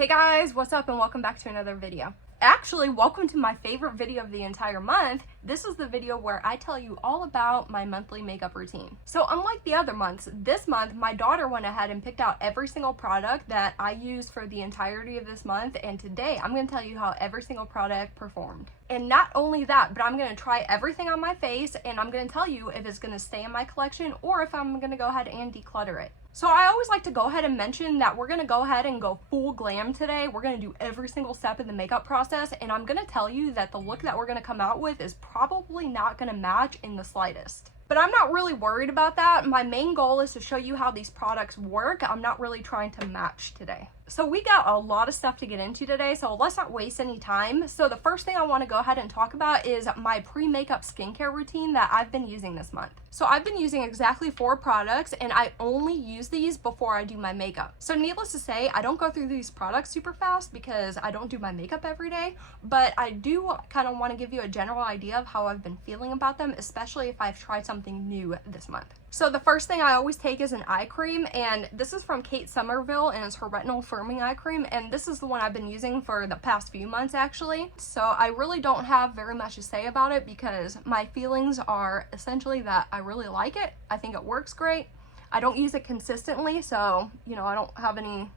Hey guys, what's up and welcome back to another video. Actually, welcome to my favorite video of the entire month. This is the video where I tell you all about my monthly makeup routine. So unlike the other months, this month my daughter went ahead and picked out every single product that I used for the entirety of this month, and today I'm going to tell you how every single product performed. And not only that, but I'm going to try everything on my face and I'm going to tell you if it's going to stay in my collection or if I'm going to go ahead and declutter it. So I always like to go ahead and mention that we're going to go ahead and go full glam today. We're going to do every single step in the makeup process, and I'm going to tell you that the look that we're going to come out with is probably not going to match in the slightest. But I'm not really worried about that. My main goal is to show you how these products work. I'm not really trying to match today. So we got a lot of stuff to get into today, so let's not waste any time. So the first thing I want to go ahead and talk about is my pre-makeup skincare routine that I've been using this month. So I've been using exactly 4 products, and I only use these before I do my makeup. So needless to say, I don't go through these products super fast because I don't do my makeup every day, but I do kind of want to give you a general idea of how I've been feeling about them, especially if I've tried something new this month. So the first thing I always take is an eye cream, and this is from Kate Somerville, and it's her retinol firming eye cream, and this is the one I've been using for the past few months actually. So I really don't have very much to say about it because my feelings are essentially that I really like it. I think it works great. I don't use it consistently, so you know, I don't have any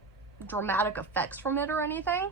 dramatic effects from it or anything,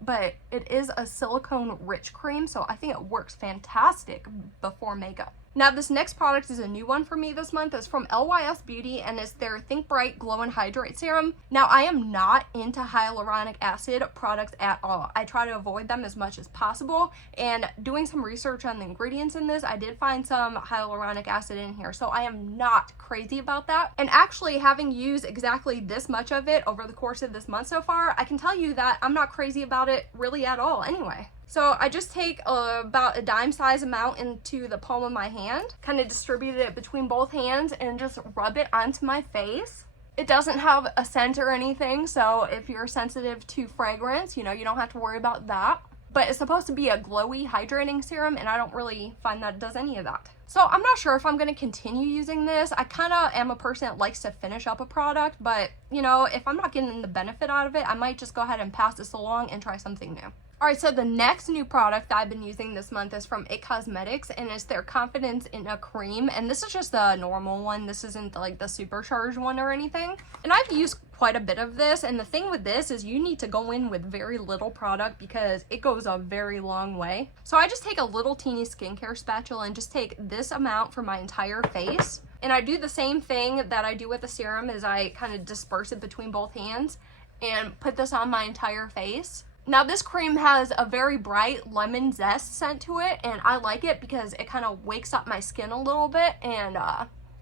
but it is a silicone rich cream, so I think it works fantastic before makeup. Now this next product is a new one for me this month. It's from LYS Beauty and it's their Think Bright Glow and Hydrate Serum. Now I am not into hyaluronic acid products at all. I try to avoid them as much as possible, and doing some research on the ingredients in this, I did find some hyaluronic acid in here, so I am not crazy about that. And actually, having used exactly this much of it over the course of this month so far, I can tell you that I'm not crazy about it really at all anyway. So I just take about a dime size amount into the palm of my hand, kind of distribute it between both hands and just rub it onto my face. It doesn't have a scent or anything, so if you're sensitive to fragrance, you know, you don't have to worry about that. But it's supposed to be a glowy hydrating serum, and I don't really find that it does any of that. So I'm not sure if I'm going to continue using this. I kind of am a person that likes to finish up a product, but you know, if I'm not getting the benefit out of it, I might just go ahead and pass this along and try something new. Alright, so the next new product that I've been using this month is from IT Cosmetics, and it's their Confidence in a Cream, and this is just the normal one. This isn't like the supercharged one or anything. And I've used quite a bit of this, and the thing with this is you need to go in with very little product because it goes a very long way. So I just take a little teeny skincare spatula and just take this amount for my entire face. And I do the same thing that I do with the serum, is I kind of disperse it between both hands and put this on my entire face. Now this cream has a very bright lemon zest scent to it, and I like it because it kind of wakes up my skin a little bit, and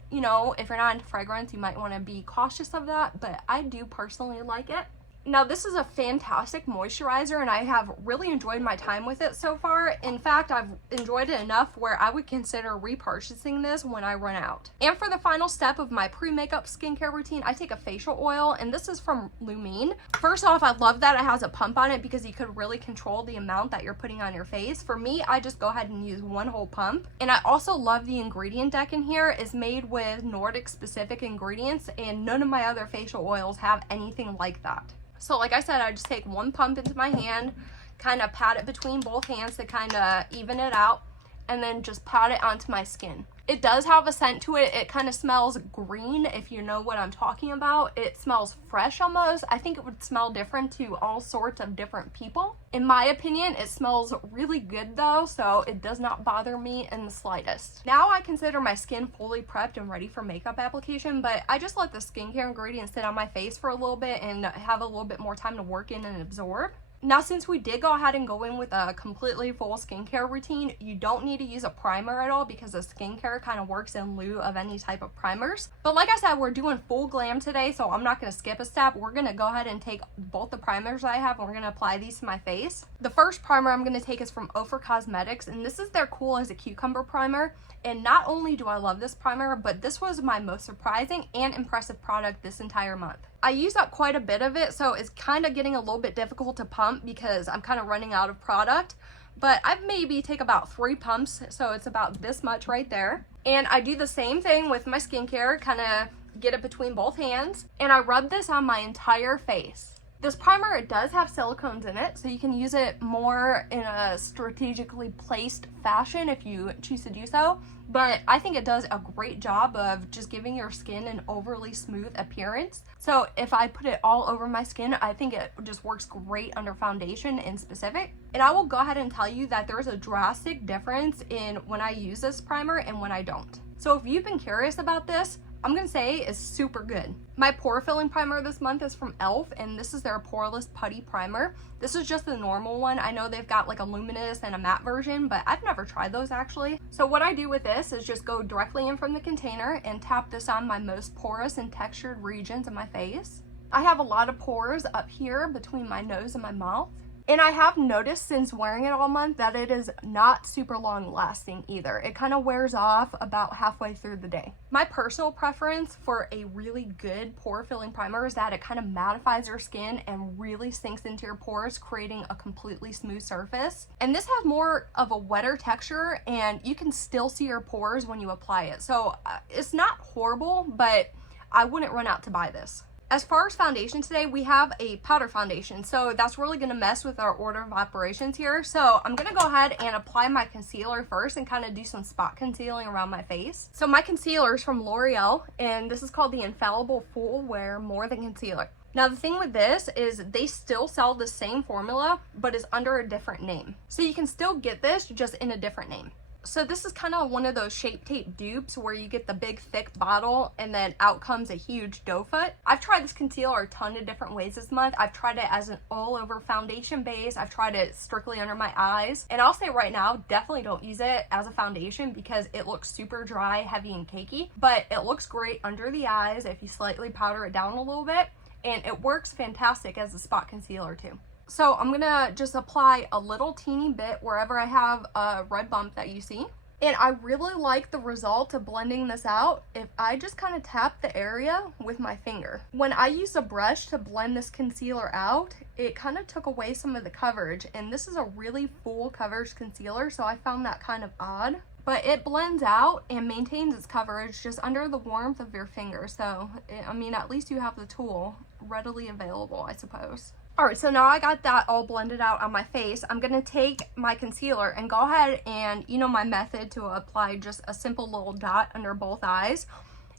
you know, if you're not into fragrance, you might want to be cautious of that, but I do personally like it. Now this is a fantastic moisturizer, and I have really enjoyed my time with it so far. In fact, I've enjoyed it enough where I would consider repurchasing this when I run out. And for the final step of my pre-makeup skincare routine, I take a facial oil, and this is from Lumine. First off, I love that it has a pump on it because you could really control the amount that you're putting on your face. For me, I just go ahead and use one whole pump. And I also love the ingredient deck in here. It's made with Nordic specific ingredients, and none of my other facial oils have anything like that. So like I said, I just take one pump into my hand, kind of pat it between both hands to kind of even it out, and then just pat it onto my skin. It does have a scent to it. It kind of smells green, if you know what I'm talking about. It smells fresh almost. I think it would smell different to all sorts of different people. In my opinion, it smells really good though, so it does not bother me in the slightest. Now I consider my skin fully prepped and ready for makeup application, but I just let the skincare ingredients sit on my face for a little bit and have a little bit more time to work in and absorb. Now, since we did go ahead and go in with a completely full skincare routine, you don't need to use a primer at all because the skincare kind of works in lieu of any type of primers. But like I said, we're doing full glam today, so I'm not going to skip a step. We're going to go ahead and take both the primers I have and we're going to apply these to my face. The first primer I'm going to take is from Ofra Cosmetics, and this is their Cool as a Cucumber primer. And not only do I love this primer, but this was my most surprising and impressive product this entire month. I used up quite a bit of it, so it's kind of getting a little bit difficult to pump because I'm kind of running out of product. But I maybe take about 3 pumps, so it's about this much right there. And I do the same thing with my skincare, kind of get it between both hands. And I rub this on my entire face. This primer, it does have silicones in it, so you can use it more in a strategically placed fashion if you choose to do so. But I think it does a great job of just giving your skin an overly smooth appearance. So if I put it all over my skin, I think it just works great under foundation in specific. And I will go ahead and tell you that there's a drastic difference in when I use this primer and when I don't. So if you've been curious about this, I'm gonna say it's super good. My pore filling primer this month is from e.l.f. and this is their poreless putty primer. This is just the normal one. I know they've got like a luminous and a matte version, but I've never tried those actually. So what I do with this is just go directly in from the container and tap this on my most porous and textured regions of my face. I have a lot of pores up here between my nose and my mouth. And I have noticed since wearing it all month that it is not super long lasting either. It kind of wears off about halfway through the day. My personal preference for a really good pore filling primer is that it kind of mattifies your skin and really sinks into your pores, creating a completely smooth surface. And this has more of a wetter texture and you can still see your pores when you apply it. So it's not horrible, but I wouldn't run out to buy this. As far as foundation today, we have a powder foundation, so that's really going to mess with our order of operations here. So I'm going to go ahead and apply my concealer first and kind of do some spot concealing around my face. So my concealer is from L'Oreal, and this is called the Infallible Full Wear More Than Concealer. Now the thing with this is they still sell the same formula, but it's under a different name. So you can still get this just in a different name. So this is kind of one of those Shape Tape dupes where you get the big thick bottle and then out comes a huge doe foot. I've tried this concealer a ton of different ways this month. I've tried it as an all over foundation base. I've tried it strictly under my eyes. And I'll say right now, definitely don't use it as a foundation because it looks super dry, heavy, and cakey. But it looks great under the eyes if you slightly powder it down a little bit. And it works fantastic as a spot concealer too. So I'm gonna just apply a little teeny bit wherever I have a red bump that you see. And I really like the result of blending this out if I just kind of tap the area with my finger. When I use a brush to blend this concealer out, it kind of took away some of the coverage. And this is a really full coverage concealer, so I found that kind of odd. But it blends out and maintains its coverage just under the warmth of your finger. So, I mean, at least you have the tool readily available, I suppose. Alright, so now I got that all blended out on my face. I'm going to take my concealer and go ahead and, you know my method to apply just a simple little dot under both eyes.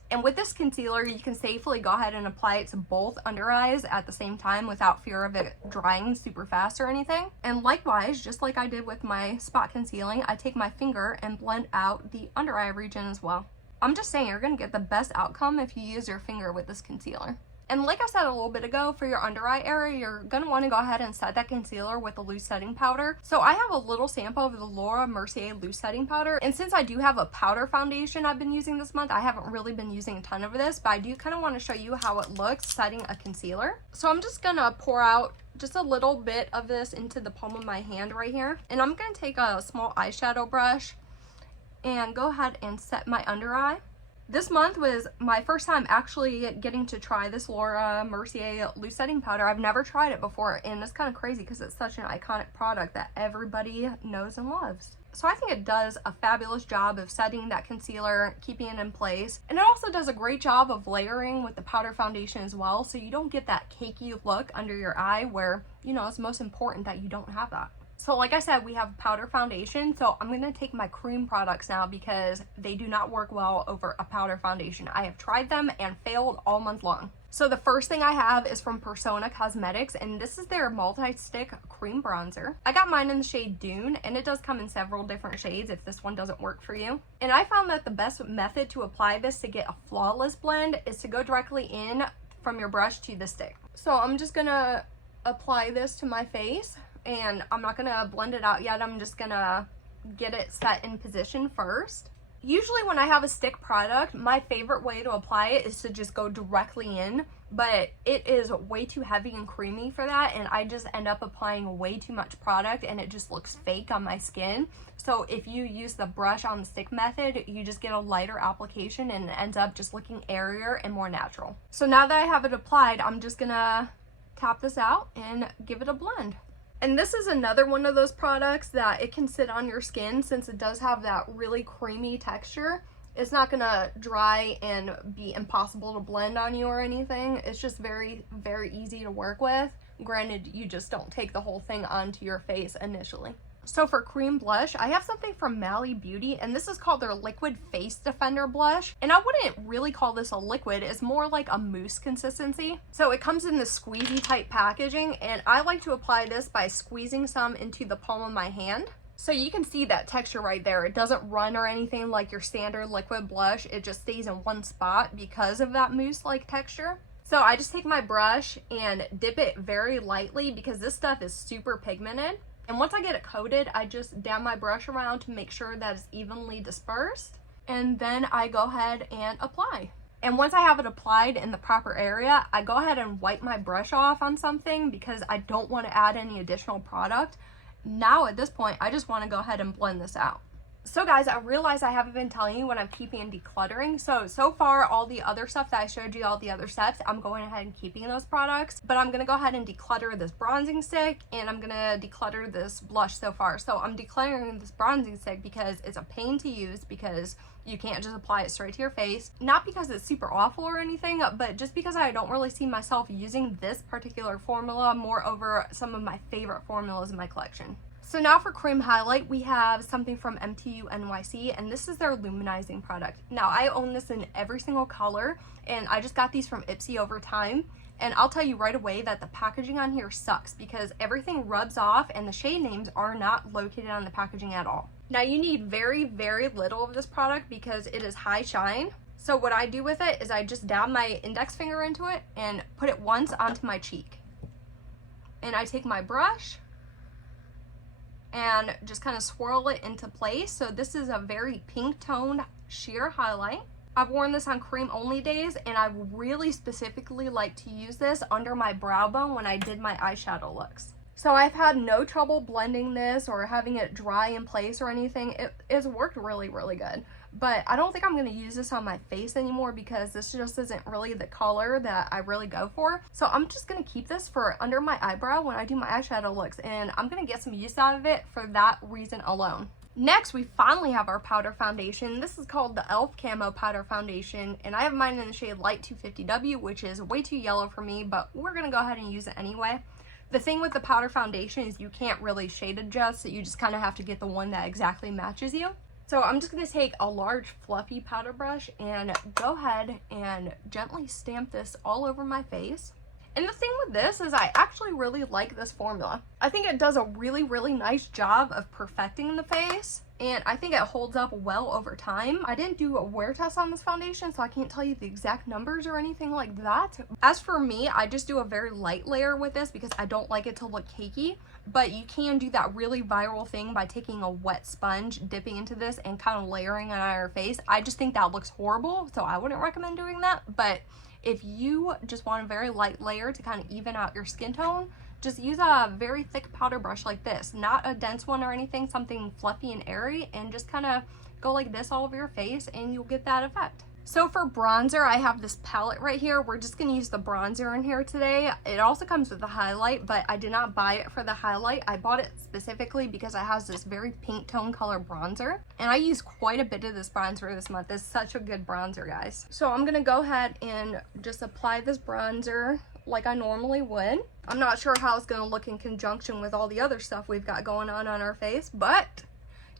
And with this concealer, you can safely go ahead and apply it to both under eyes at the same time without fear of it drying super fast or anything. And likewise, just like I did with my spot concealing, I take my finger and blend out the under eye region as well. I'm just saying, you're going to get the best outcome if you use your finger with this concealer. And like I said a little bit ago, for your under eye area, you're going to want to go ahead and set that concealer with a loose setting powder. So I have a little sample of the Laura Mercier loose setting powder. And since I do have a powder foundation I've been using this month, I haven't really been using a ton of this, but I do kind of want to show you how it looks setting a concealer. So I'm just going to pour out just a little bit of this into the palm of my hand right here. And I'm going to take a small eyeshadow brush and go ahead and set my under eye. This month was my first time actually getting to try this Laura Mercier loose setting powder. I've never tried it before, and it's kind of crazy because it's such an iconic product that everybody knows and loves. So I think it does a fabulous job of setting that concealer, keeping it in place. And it also does a great job of layering with the powder foundation as well, so you don't get that cakey look under your eye where, you know, it's most important that you don't have that. So like I said, we have powder foundation, so I'm going to take my cream products now because they do not work well over a powder foundation. I have tried them and failed all month long. So the first thing I have is from Persona Cosmetics, and this is their multi-stick cream bronzer. I got mine in the shade Dune, and it does come in several different shades if this one doesn't work for you. And I found that the best method to apply this to get a flawless blend is to go directly in from your brush to the stick. So I'm just going to apply this to my face. And I'm not gonna blend it out yet. I'm just gonna get it set in position first. Usually when I have a stick product, my favorite way to apply it is to just go directly in, but it is way too heavy and creamy for that, and I just end up applying way too much product and it just looks fake on my skin. So if you use the brush on the stick method, you just get a lighter application and it ends up just looking airier and more natural. So now that I have it applied, I'm just gonna tap this out and give it a blend. And this is another one of those products that it can sit on your skin since it does have that really creamy texture. It's not gonna dry and be impossible to blend on you or anything. It's just very, very easy to work with Granted, you just don't take the whole thing onto your face initially. So for cream blush, I have something from Mally Beauty, and this is called their Liquid Face Defender Blush. And I wouldn't really call this a liquid, it's more like a mousse consistency. So it comes in this squeezy type packaging, and I like to apply this by squeezing some into the palm of my hand. So you can see that texture right there. It doesn't run or anything like your standard liquid blush. It just stays in one spot because of that mousse-like texture. So I just take my brush and dip it very lightly because this stuff is super pigmented. And once I get it coated, I just dab my brush around to make sure that it's evenly dispersed. And then I go ahead and apply. And once I have it applied in the proper area, I go ahead and wipe my brush off on something because I don't want to add any additional product. Now at this point, I just want to go ahead and blend this out. So guys, I realize I haven't been telling you what I'm keeping and decluttering. So far, all the other stuff that I showed you, all the other steps, I'm going ahead and keeping those products. But I'm going to go ahead and declutter this bronzing stick, and I'm going to declutter this blush so far. So I'm decluttering this bronzing stick because it's a pain to use because you can't just apply it straight to your face. Not because it's super awful or anything, but just because I don't really see myself using this particular formula more over some of my favorite formulas in my collection. So now for cream highlight, we have something from MTU NYC, and this is their luminizing product. Now I own this in every single color, and I just got these from Ipsy over time. And I'll tell you right away that the packaging on here sucks because everything rubs off and the shade names are not located on the packaging at all. Now you need very, very little of this product because it is high shine. So what I do with it is I just dab my index finger into it and put it once onto my cheek. And I take my brush and just kind of swirl it into place. So this is a very pink toned sheer highlight. I've worn this on cream only days, and I really specifically like to use this under my brow bone when I did my eyeshadow looks. So I've had no trouble blending this or having it dry in place or anything. It's worked really, really good. But I don't think I'm going to use this on my face anymore because this just isn't really the color that I really go for. So I'm just going to keep this for under my eyebrow when I do my eyeshadow looks, and I'm going to get some use out of it for that reason alone. Next, we finally have our powder foundation. This is called the e.l.f. Camo Powder Foundation, and I have mine in the shade Light 250W, which is way too yellow for me, but we're going to go ahead and use it anyway. The thing with the powder foundation is you can't really shade adjust, so you just kind of have to get the one that exactly matches you. So I'm just going to take a large fluffy powder brush and go ahead and gently stamp this all over my face. And the thing with this is I actually really like this formula. I think it does a really, really nice job of perfecting the face, and I think it holds up well over time. I didn't do a wear test on this foundation, so I can't tell you the exact numbers or anything like that. As for me, I just do a very light layer with this because I don't like it to look cakey, but you can do that really viral thing by taking a wet sponge, dipping into this, and kind of layering it on your face. I just think that looks horrible, so I wouldn't recommend doing that. But if you just want a very light layer to kind of even out your skin tone, just use a very thick powder brush like this, not a dense one or anything, something fluffy and airy, and just kind of go like this all over your face and you'll get that effect. So for bronzer, I have this palette right here. We're just going to use the bronzer in here today. It also comes with the highlight, but I did not buy it for the highlight. I bought it specifically because it has this very pink tone color bronzer. And I use quite a bit of this bronzer this month. It's such a good bronzer, guys. So I'm going to go ahead and just apply this bronzer like I normally would. I'm not sure how it's going to look in conjunction with all the other stuff we've got going on our face, but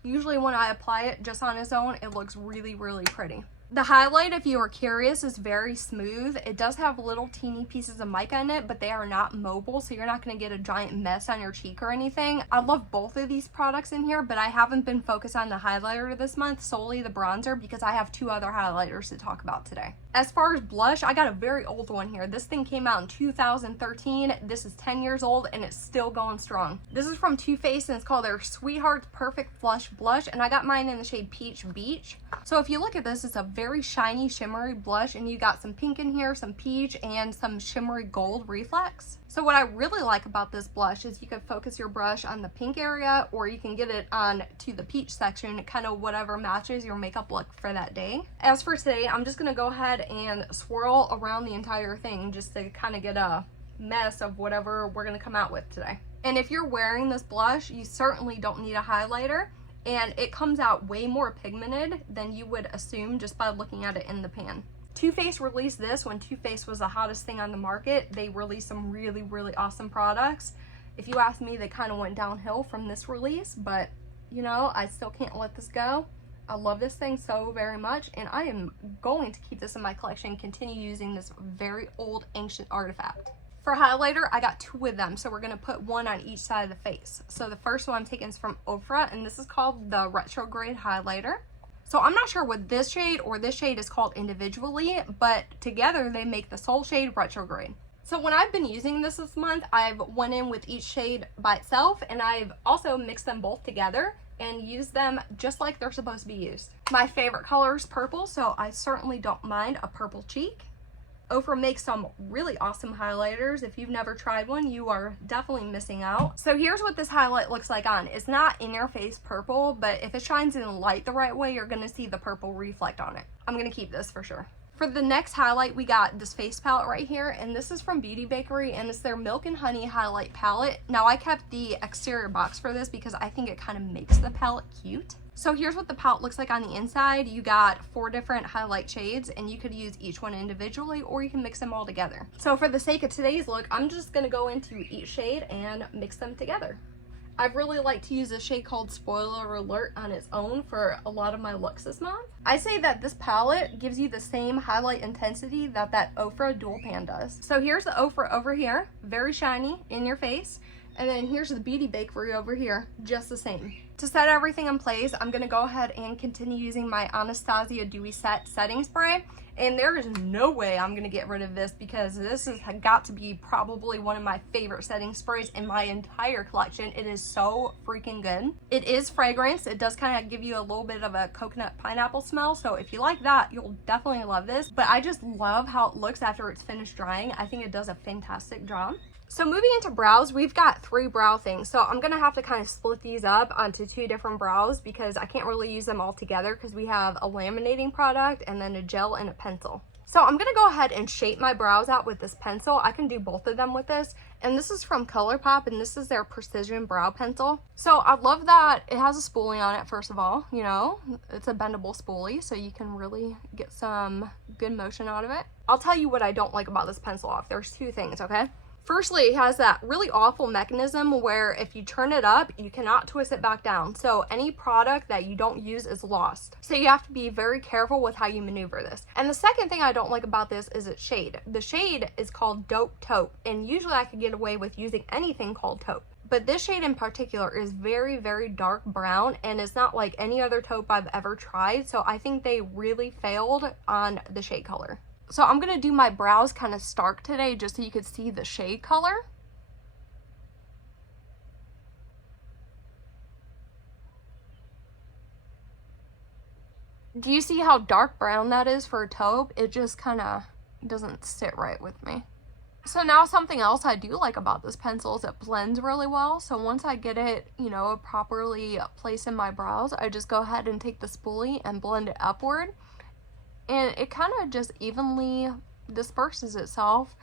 usually when I apply it just on its own, it looks really, really pretty. The highlight, if you are curious, is very smooth. It does have little teeny pieces of mica in it, but they are not mobile, so you're not going to get a giant mess on your cheek or anything. I love both of these products in here, but I haven't been focused on the highlighter this month, solely the bronzer, because I have two other highlighters to talk about today. As far as blush, I got a very old one here. This thing came out in 2013. This is 10 years old, and it's still going strong. This is from Too Faced, and it's called their Sweetheart's Perfect Flush Blush, and I got mine in the shade Peach Beach. So if you look at this, it's a very shiny, shimmery blush, and you got some pink in here, some peach, and some shimmery gold reflex. So what I really like about this blush is you can focus your brush on the pink area, or you can get it on to the peach section, kind of whatever matches your makeup look for that day. As for today, I'm just gonna go ahead and swirl around the entire thing just to kind of get a mess of whatever we're gonna come out with today. And if you're wearing this blush, you certainly don't need a highlighter, and it comes out way more pigmented than you would assume just by looking at it in the pan. Too Faced released this when Too Faced was the hottest thing on the market. They released some really, really awesome products. If you ask me, they kind of went downhill from this release, but you know, I still can't let this go. I love this thing so very much, and I am going to keep this in my collection and continue using this very old ancient artifact. For highlighter, I got 2 of them, so we're going to put one on each side of the face. So the first one I'm taking is from Ofra, and this is called the Retrograde Highlighter. So I'm not sure what this shade or this shade is called individually, but together they make the Soul Shade Retrograde. So when I've been using this month, I've went in with each shade by itself, and I've also mixed them both together and used them just like they're supposed to be used. My favorite color is purple, so I certainly don't mind a purple cheek. Ofra makes some really awesome highlighters. If you've never tried one, you are definitely missing out. So here's what this highlight looks like on. It's not in your face purple, but if it shines in light the right way, you're gonna see the purple reflect on it. I'm gonna keep this for sure. For the next highlight, we got this face palette right here, and this is from Beauty Bakery, and it's their Milk and Honey Highlight Palette. Now, I kept the exterior box for this because I think it kind of makes the palette cute. So here's what the palette looks like on the inside. You got 4 different highlight shades, and you could use each one individually, or you can mix them all together. So for the sake of today's look, I'm just gonna go into each shade and mix them together. I've really liked to use a shade called Spoiler Alert on its own for a lot of my looks this month. I say that this palette gives you the same highlight intensity that Ofra Dual Pan does. So here's the Ofra over here, very shiny in your face. And then here's the Beauty Bakery over here, just the same. To set everything in place, I'm gonna go ahead and continue using my Anastasia Dewy Set Setting Spray. And there is no way I'm gonna get rid of this because this has got to be probably one of my favorite setting sprays in my entire collection. It is so freaking good. It is fragrance. It does kind of give you a little bit of a coconut pineapple smell. So if you like that, you'll definitely love this. But I just love how it looks after it's finished drying. I think it does a fantastic job. So moving into brows, we've got 3 brow things. So I'm gonna have to kind of split these up onto 2 different brows because I can't really use them all together because we have a laminating product and then a gel and a pencil. So I'm gonna go ahead and shape my brows out with this pencil. I can do both of them with this. And this is from ColourPop, and this is their Precision Brow Pencil. So I love that it has a spoolie on it, first of all. You know, it's a bendable spoolie, so you can really get some good motion out of it. I'll tell you what I don't like about this pencil off. There's 2 things, okay? Firstly, it has that really awful mechanism where if you turn it up, you cannot twist it back down. So any product that you don't use is lost. So you have to be very careful with how you maneuver this. And the second thing I don't like about this is its shade. The shade is called Dope Taupe, and usually I could get away with using anything called taupe. But this shade in particular is very, very dark brown, and it's not like any other taupe I've ever tried. So I think they really failed on the shade color. So I'm going to do my brows kind of stark today just so you could see the shade color. Do you see how dark brown that is for a taupe? It just kind of doesn't sit right with me. So now something else I do like about this pencil is it blends really well. So once I get it, you know, properly placed in my brows, I just go ahead and take the spoolie and blend it upward. And it kind of just evenly disperses itself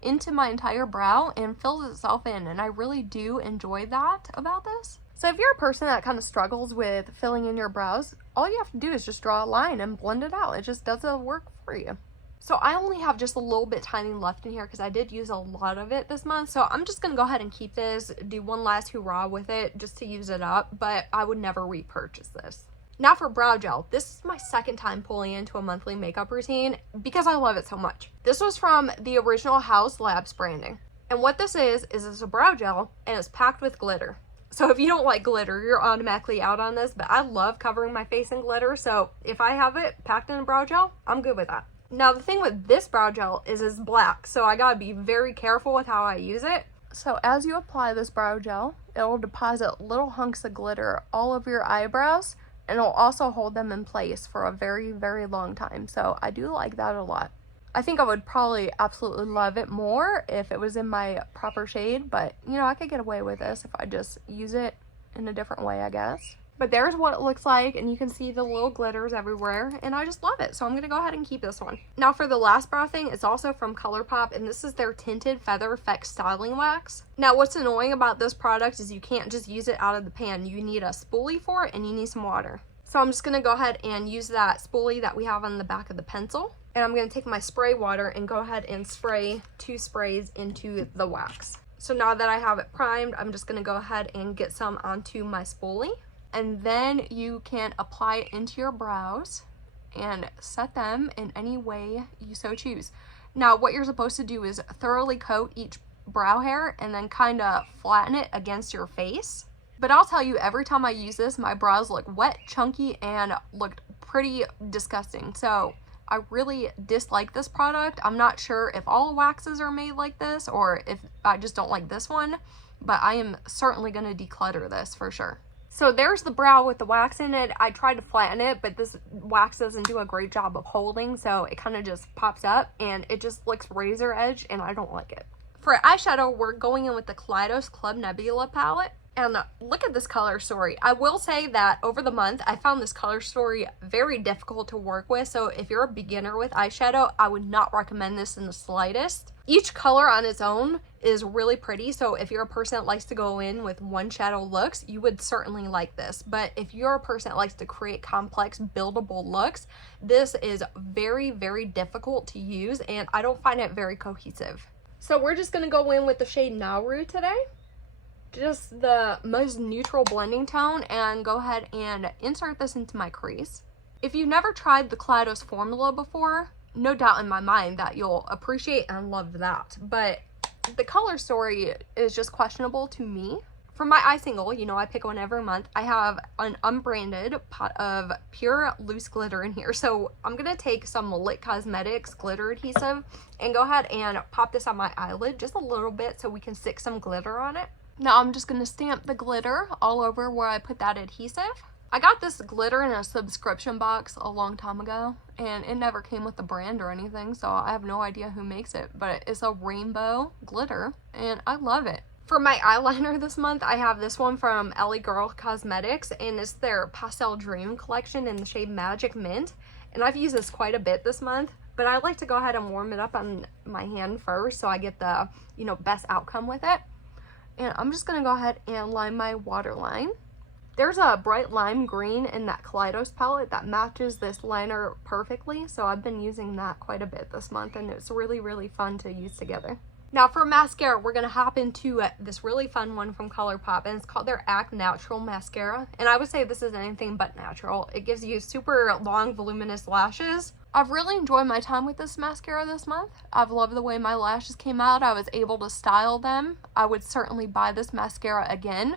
into my entire brow and fills itself in, and I really do enjoy that about this. So if you're a person that kind of struggles with filling in your brows, all you have to do is just draw a line and blend it out. It just does the work for you. So I only have just a little bit tiny left in here because I did use a lot of it this month. So I'm just going to go ahead and keep this, do one last hurrah with it just to use it up, but I would never repurchase this. Now for brow gel, this is my second time pulling into a monthly makeup routine because I love it so much. This was from the original House Labs branding. And what this is it's a brow gel and it's packed with glitter. So if you don't like glitter, you're automatically out on this, but I love covering my face in glitter. So if I have it packed in a brow gel, I'm good with that. Now the thing with this brow gel is it's black, so I gotta be very careful with how I use it. So as you apply this brow gel, it'll deposit little hunks of glitter all over your eyebrows, and it'll also hold them in place for a very, very long time. So I do like that a lot. I think I would probably absolutely love it more if it was in my proper shade, but you know, I could get away with this if I just use it in a different way, I guess. But there's what it looks like, and you can see the little glitters everywhere, and I just love it. So I'm gonna go ahead and keep this one. Now for the last brow thing, it's also from ColourPop, and this is their Tinted Feather Effect Styling Wax. Now what's annoying about this product is you can't just use it out of the pan. You need a spoolie for it, and you need some water. So I'm just gonna go ahead and use that spoolie that we have on the back of the pencil. And I'm going to take my spray water and go ahead and spray 2 sprays into the wax. So now that I have it primed, I'm just going to go ahead and get some onto my spoolie. And then you can apply it into your brows and set them in any way you so choose. Now what you're supposed to do is thoroughly coat each brow hair and then kind of flatten it against your face. But I'll tell you, every time I use this, my brows look wet, chunky, and looked pretty disgusting. So I really dislike this product. I'm not sure if all waxes are made like this or if I just don't like this one, but I am certainly going to declutter this for sure. So there's the brow with the wax in it. I tried to flatten it, but this wax doesn't do a great job of holding, so it kind of just pops up and it just looks razor edge and I don't like it. For eyeshadow, we're going in with the Kaleidos Club Nebula palette. And look at this color story. I will say that over the month, I found this color story very difficult to work with. So if you're a beginner with eyeshadow, I would not recommend this in the slightest. Each color on its own is really pretty. So if you're a person that likes to go in with one shadow looks, you would certainly like this. But if you're a person that likes to create complex buildable looks, this is very, very difficult to use. And I don't find it very cohesive. So we're just going to go in with the shade Nauru today. Just the most neutral blending tone, and go ahead and insert this into my crease. If you've never tried the Kaleidos formula before, no doubt in my mind that you'll appreciate and love that. But the color story is just questionable to me. For my eye single, you know, I pick one every month. I have an unbranded pot of pure loose glitter in here. So I'm going to take some Lit Cosmetics glitter adhesive and go ahead and pop this on my eyelid just a little bit so we can stick some glitter on it. Now I'm just going to stamp the glitter all over where I put that adhesive. I got this glitter in a subscription box a long time ago, and it never came with the brand or anything, so I have no idea who makes it, but it's a rainbow glitter, and I love it. For my eyeliner this month, I have this one from Ellie Girl Cosmetics, and it's their Pastel Dream collection in the shade Magic Mint, and I've used this quite a bit this month, but I like to go ahead and warm it up on my hand first so I get the, you know, best outcome with it. And I'm just going to go ahead and line my waterline. There's a bright lime green in that Kaleidos palette that matches this liner perfectly. So I've been using that quite a bit this month and it's really, really fun to use together. Now for mascara, we're going to hop into this really fun one from ColourPop, and it's called their Act Natural Mascara. And I would say this is anything but natural. It gives you super long, voluminous lashes. I've really enjoyed my time with this mascara this month. I've loved the way my lashes came out. I was able to style them. I would certainly buy this mascara again,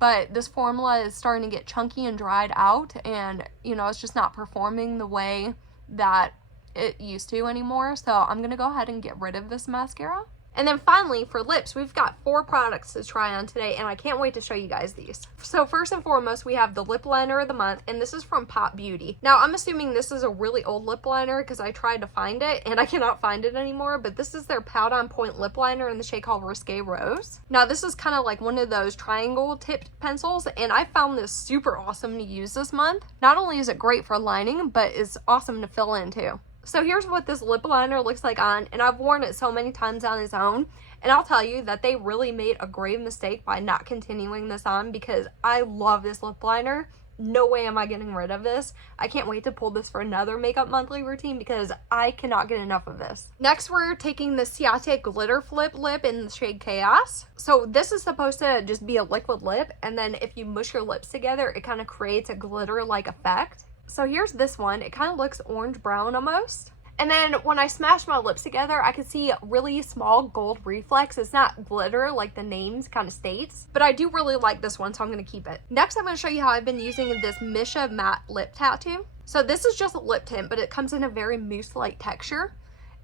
but this formula is starting to get chunky and dried out, and you know, it's just not performing the way that it used to anymore. So I'm going to go ahead and get rid of this mascara. And then finally, for lips, we've got 4 products to try on today, and I can't wait to show you guys these. So first and foremost, we have the lip liner of the month, and this is from Pop Beauty. Now, I'm assuming this is a really old lip liner because I tried to find it, and I cannot find it anymore, but this is their Pout On Point lip liner in the shade called Risque Rose. Now, this is kind of like one of those triangle tipped pencils, and I found this super awesome to use this month. Not only is it great for lining, but it's awesome to fill in too. So here's what this lip liner looks like on, and I've worn it so many times on its own, and I'll tell you that they really made a grave mistake by not continuing this on because I love this lip liner. No way am I getting rid of this. I can't wait to pull this for another makeup monthly routine because I cannot get enough of this. Next, we're taking the Ciate Glitter Flip Lip in the shade Chaos. So this is supposed to just be a liquid lip, and then if you mush your lips together, it kind of creates a glitter-like effect. So here's this one. It kind of looks orange brown almost. And then when I smash my lips together, I can see really small gold reflex. It's not glitter like the names kind of states, but I do really like this one, so I'm going to keep it. Next, I'm going to show you how I've been using this Misha Matte Lip Tattoo. So this is just a lip tint, but it comes in a very mousse-like texture.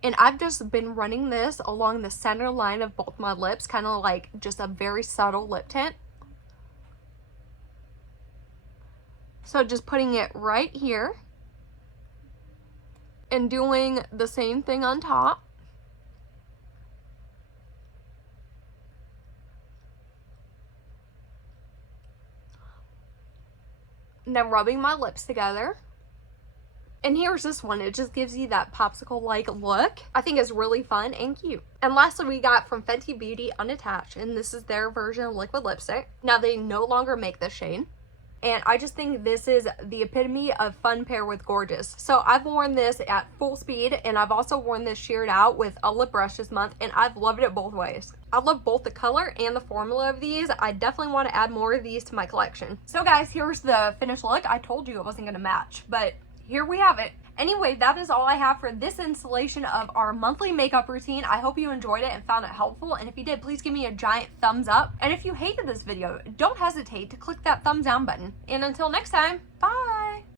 And I've just been running this along the center line of both my lips, kind of like just a very subtle lip tint. So just putting it right here and doing the same thing on top. And then rubbing my lips together. And here's this one. It just gives you that popsicle-like look. I think it's really fun and cute. And lastly, we got from Fenty Beauty Unattached, and this is their version of liquid lipstick. Now, they no longer make this shade. And I just think this is the epitome of fun pair with gorgeous. So I've worn this at full speed, and I've also worn this sheared out with a lip brush this month, and I've loved it both ways. I love both the color and the formula of these. I definitely want to add more of these to my collection. So guys, here's the finished look. I told you it wasn't going to match, but here we have it. Anyway, that is all I have for this installation of our monthly makeup routine. I hope you enjoyed it and found it helpful, and if you did, please give me a giant thumbs up. And if you hated this video, don't hesitate to click that thumbs down button. And until next time, bye!